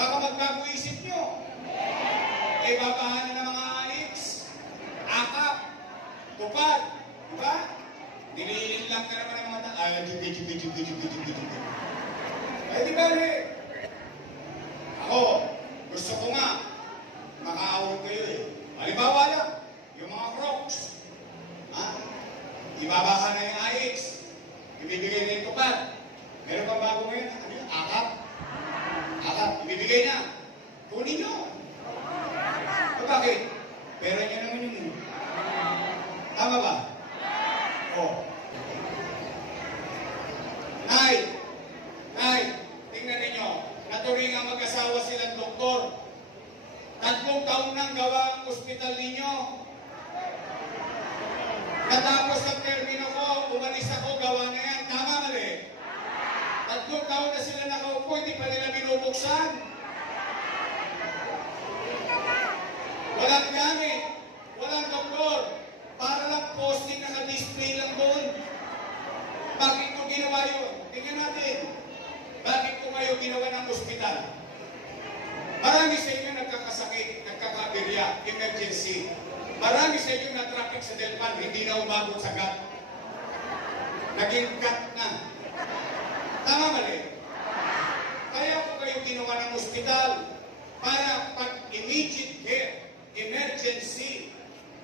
Baka magbago isip nyo. Eh, babahanan ng mga AX, akap, tupad, di ba? Nililin lang ka naman ng mga ta- Ay, jugi, jugi, jugi, jugi, jugi, jugi. Ay, di ba, eh? Ako, gusto ko nga, makaawag kayo eh. Halimbawa lang, yung mga crocs. Ha? Ibabaha na yung AX. Ibibigay na yung tupad. Meron pang bago ngayon? Ano yun? Akap? Ibibigay na. Kunin nyo. O bakit? Pera nyo naman yung... Tama ba? O. Nay! Nay! Tingnan ninyo. Naturing ang mag-asawa silang doktor. Tatlong taon nang gawa ang ospital ninyo. Natapos ang termino ko, umalis ako, gawa na yan. Tama mali? Tatlong taon na sila nakaupo, hindi pa nila binubuksan. Walang gamit, walang doktor. Para lang posting naka-display lang doon. Bakit ko ginawa yun? Tingnan natin. Bakit ko kayo ginawa ng ospital? Marami sa inyo nagkakasakit, nagkakabirya, emergency. Marami sa inyo na traffic sa Delpan, hindi na umabot sa GAT. Naging GAT na. Tama mali? Kaya ko kayo ginawa ng ospital para pag immediate care,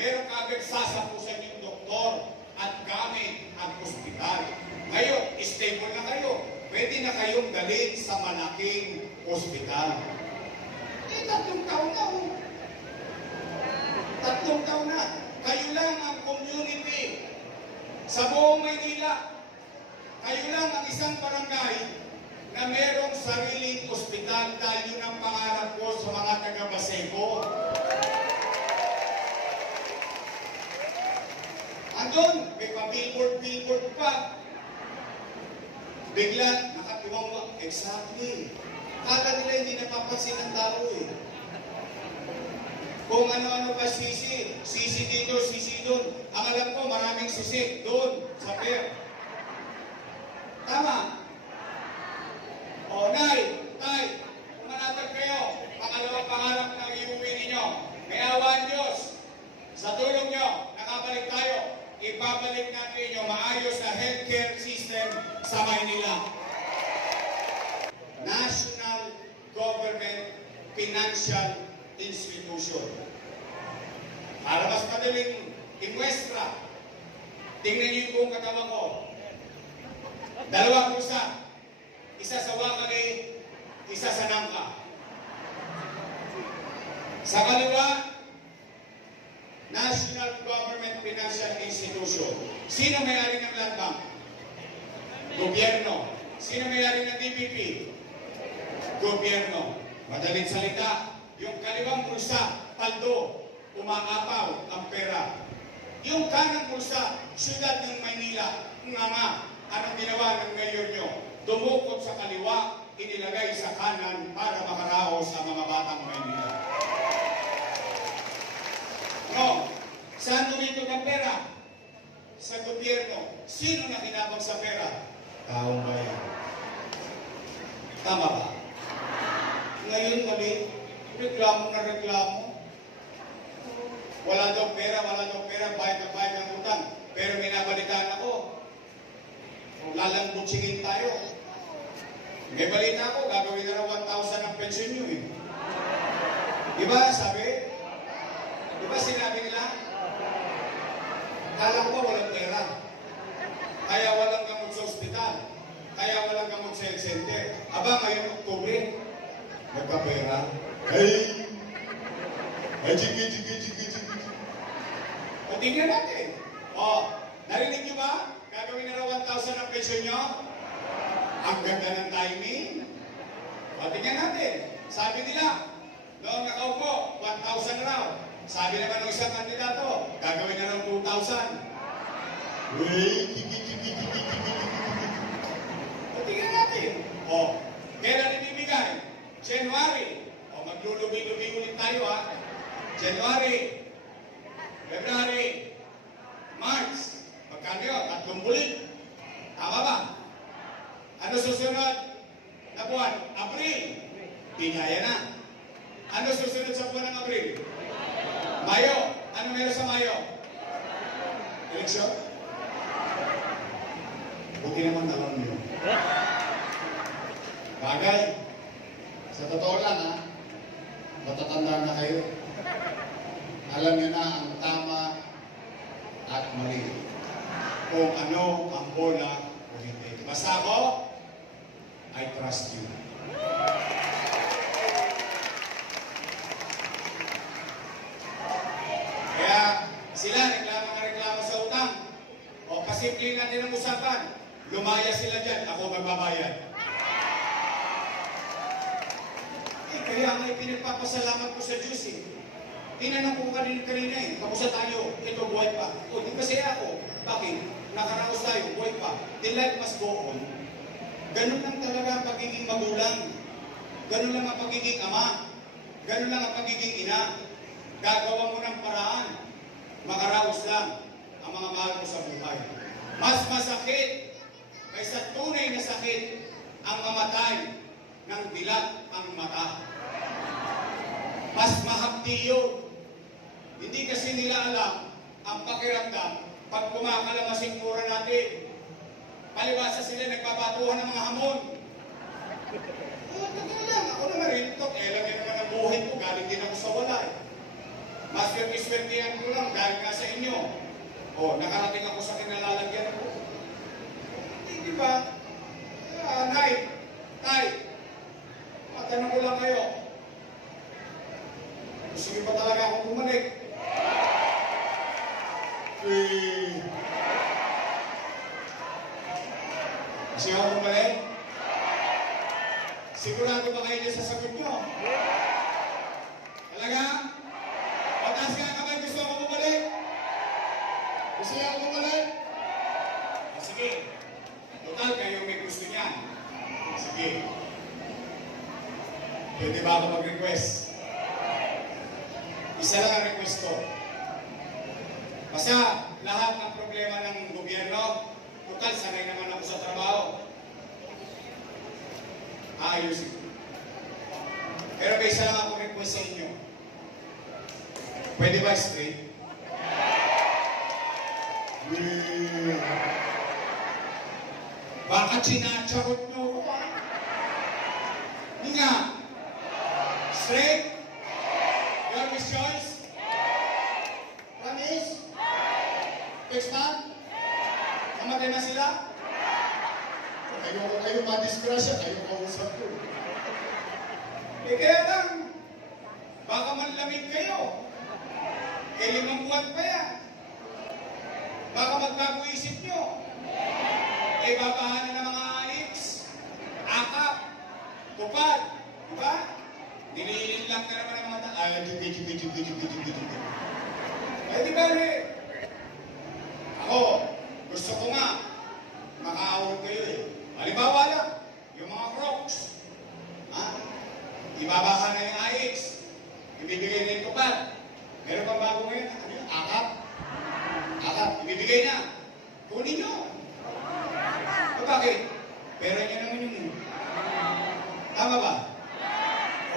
meron ka agad sasapusan yung doktor at gamit ang ospital. Ngayon, stable na kayo. Pwede na kayong dalhin sa malaking ospital. Eh, tatlong taon na oh. Tatlong taon na. Kayo lang ang community sa buong Maynila. Kayo lang ang isang barangay na merong sariling ospital dahil yun ang pangarap ko sa mga taga-Baseco. Andun, may pa-billboard-billboard pa. Bigla, nakatiwang Exactly. Kala nila hindi napapansin ng tao eh. Kung ano-ano pa sisi, sisi dito, sisi doon. Ang alam ko, maraming sisi doon, sa pier. Tama. O, Nay, Tay, kumanatag kayo. Pangalawang pangarap ng iuwi ninyo. May awan Diyos. Sa tulong nyo, nakabalik tayo. Ibabalik natin yung maayos na healthcare system sa Maynila. National Government Financial Institution. Para mas madaling imwestra, tingnan niyo yung buong katawan ko. Dalawang pusa. Isa sa wakali, isa sa nangka. Sa kaliwa, National Government Financial Institution. Sino may-ari ng Land Bank? Gobyerno. Sino may-ari ng DPP? Gobyerno. Madaling salita, yung kaliwang bulsa, paldo, umaapaw ang pera. Yung kanang bulsa, syudad ng Maynila, nga nga, anong ginawa ng mayor nyo? Dumukot sa kaliwa, inilagay sa kanan para makaraos sa mga batang Maynila. No, saan tumito ng pera? Sa gobyerno. Sino na kinabang sa pera? Taong bayan. Tama ba? Ngayon mali, reklamo na reklamo. Pera, bayad na bayad ng utang. Pero may nabalitaan ako. Lalambutsingin tayo. May balita ako, gagawin na raw 1,000 ang pensyon nyo eh. Di ba, sabi? Di ba sinabi nila? Kala ko walang pera. Kaya walang gamot sa ospital. Kaya walang gamot sa health center. Aba, ngayon Oktubre, nagkapera. Ay! Ay, chiki, chiki, chiki, tingnan natin. O, narinig nyo ba? Gagawin na raw 1,000 ang presyo nyo? Ang ganda ng timing. O, tingnan natin. Sabi nila, noong nakaupo, 1,000 raw. Sabi naman ng isang kandidato, gagawin na raw 2,000. Uy, chiki, chiki, chiki, chiki. O, tingnan natin. O, kailan ibibigay? January. O, maglulubi-lubi ulit tayo ha. January, February, March. Magkano yun? Tatlong bulit. Tama ba? Ano susunod na buwan? April. Bigaya na. Ano susunod sa buwan ng Abril? Mayo. Ano meron sa Mayo? Eleksyon? Buti naman alam niyo. Bagay. Sa totoo lang ha, matatanda na kayo. Alam niyo na ang at mali. Kung ano ang bola o hindi. Basta ako, I trust you. Kaya sila reklamo na reklamo sa utang. O pasimple natin ang usapan. Lumaya sila dyan, ako magbabayad. Eh, kaya nga pinagpapasalamat ko sa Diyos eh. Tinanong ko kanina kanina eh, kamusta tayo? Ito, buhay pa. O, di kasi ako. Bakit? Nakaraos tayo, buhay pa. The life must go on. Ganun lang talaga ang pagiging magulang. Ganun lang ang pagiging ama. Ganun lang ang pagiging ina. Gagawa mo ng paraan. Makaraos lang ang mga mahal mo sa buhay. Mas masakit kaysa tunay na sakit ang mamatay ng dilat ang mata. Mas mahapdi yun. Hindi kasi nila alam ang pakiramdam pag kumakalam ang mura natin. Palibasa sila nagpapatuhan ng mga hamon. Oh, totoo lang. Ako naman rin ito. Kailan din naman ang buhay ko. Galing din ako sa walay. Mas swerte-swertehan ko lang dahil nga sa inyo. Oh, nakarating ako sa kinalalagyan ko. Hindi, di ba? Ah, Nay, Tay, matanong ko lang kayo. Niyo pa talaga akong bumalik? Eh, gusto akong bumalik? Sigurado ba kayo sa sagot niyo? Talaga? Mataas ka kamay, gusto ako bumalik? Gusto? Ah, sige. Total, kayo may gusto niya. Sige. Pwede ba ako mag-request? Isa lang ang request ko. Basta lahat ng problema ng gobyerno, total, sanay naman ako sa trabaho. Aayusin ko. Pero may isa lang ako request sa inyo. Pwede ba straight? Hmm. Baka chinacharot nyo ko pa. Hindi nga. Straight? Your Miss Joyce? Promise? Next month? Namatay na sila? Kayo, kayo ma-disgrasya, kayo kausap ko. Eh kaya lang, baka manlamig kayo. Eh limang buwan pa yan. Baka magbago isip nyo. Eh babahanan ng mga AX, akap, tupad, di ba? Nililin lang ka naman ng mga ta- Ah, jugi, jugi, jugi, jugi, jugi, jugi. Eh di ba eh? Ako, gusto ko nga, makaawag kayo eh. Halimbawa lang, yung mga crocs. Ha? Ibabaha na yung AX. Ibibigay na yung tupad. Meron pang bago ngayon, ano yun? Akap. Akap, ibibigay na. Kunin nyo. O bakit? Pera niya naman yun. Tama ba?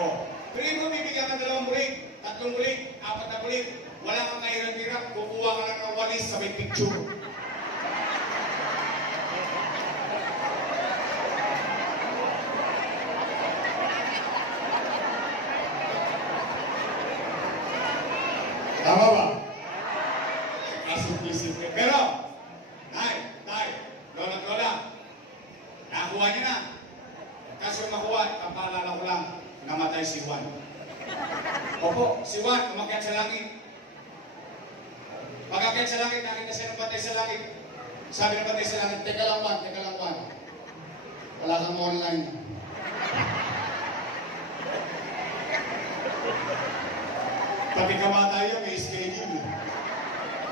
O. Pero yung bibigyan ka dalawang bulig, tatlong bulig, apat na bulig, wala kang kahirap-hirap, kukuha ka lang ng walis sa may picture. Tama ba? Kasimple-simple. Pero, Nay, Tay, Lola, Lola, nakuha niyo na. Kaso makuha, kapaalala ko lang, namatay si Juan. Opo, si Juan, umakyat sa langit. Pag-akyat sa langit, nakita siya ng patay sa langit. Sabi ng patay sa langit, teka lang Juan, teka lang Juan. Wala kang online. Pati kama tayo, may schedule.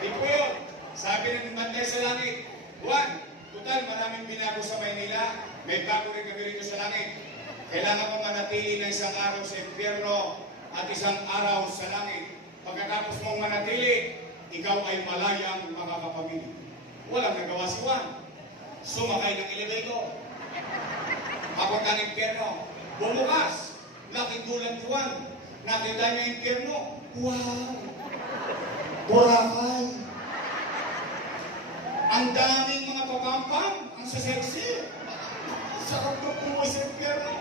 Di po yun. Sabi ng bantay sa langit, Juan, total maraming binago sa Maynila, may bago rin kami rito sa langit. Kailangan mo manatili ng isang araw sa impyerno at isang araw sa langit. Pagkatapos mong manatili, ikaw ay malayang makakapamili. Walang nagawa si Juan. Sumakay ng elevator. Papunta ng impyerno. Bumukas. Laki gulat Juan. Nakita niya impyerno. Wow! Boracay! Ang daming mga papampam, ang sasexy. Sarap buhay sa impyerno.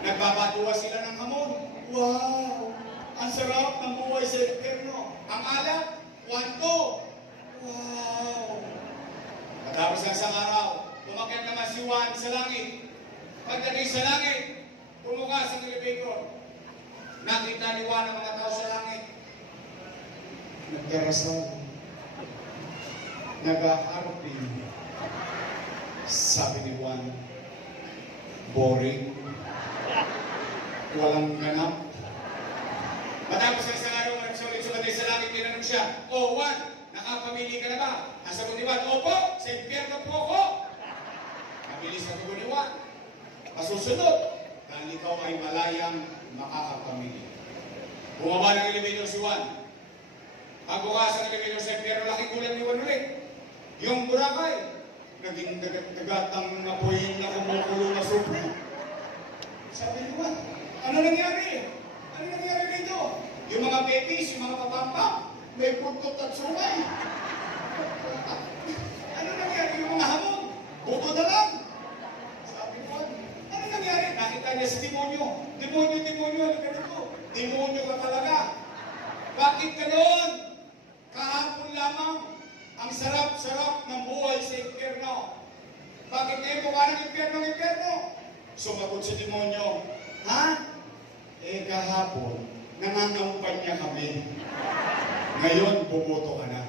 Nagbabatuwa sila ng hamon. Wow! Ang sarap ng buhay sa impyerno. Ang alak, wanto. Wow! Matapos ng isang araw, tumakyan naman si Juan sa langit. Pagdating sa langit, bumuka sa elevator. Nakita ni Juan ang mga tao sa langit. Nagdarasal. Nag-aharapin. Sabi ni Juan, boring. Walang ganap. Matapos ng isang araw, nagsulit sumatay sa langit, tinanong siya, O Juan, nakapamili ka na ba? Ang sagot ni Juan, Opo, sa impyerno po ako. Mabilis ang tugon ni Juan. Masusunod, dahil ikaw ay malayang makakapamili. Bumaba ng elevator si Juan. Pagbukas ng elevator sa impyerno, laking gulat ni Juan ulit. Yung Boracay, naging dagat-dagat ang apoy na kumukulo na supre. Sabi ni Juan, ano nangyari? Ano nangyari dito? Yung mga babies, yung mga papampam, may puntot at sungay. ano nangyari? Yung mga hamon, buto na lang. Sabi ko, ano nangyari? Nakita niya si demonyo. Demonyo, demonyo, ano ganito? Demonyo ka talaga. Bakit? Kahapon lamang, ang sarap-sarap ng buhay sa impyerno. Bakit ngayon mukha ng impyerno, impyerno? Sumagot si demonyo, Ha? Eh kahapon, nangangampanya kami. Ngayon, buboto ka na.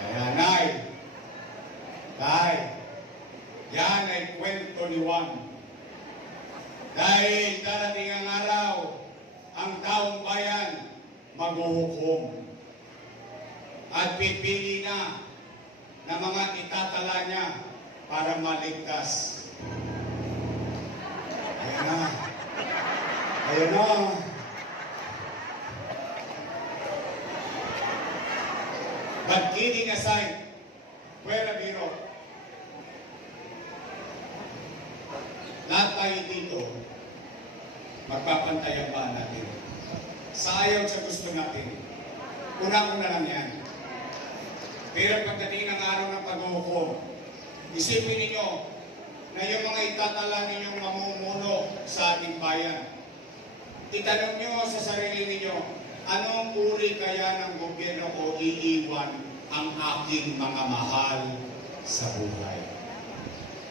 Kaya, Nay, Tay, yan ay kwento ni Juan. Dahil darating ang araw, ang taong bayan maghuhukom. At pipili na ng mga itatala niya para maligtas. Ayan na. Ayan na. But kidding aside, Kuya Biro, lahat tayo dito, magpapantayan ba natin? Sa ayaw sa gusto natin, una-una lang yan. Pero pagdating ng araw ng paghuhukom, isipin ninyo na yung mga itatala ninyong mamumuno sa ating bayan. Itanong nyo sa sarili ninyo, anong uri kaya ng gobyerno ko iiwan ang aking mga mahal sa buhay?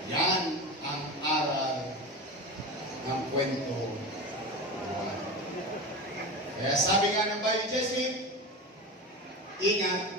Yan ang aral ng kwento. Juan. Kaya sabi nga ng Bible Jesuit, ingat. Ayan na.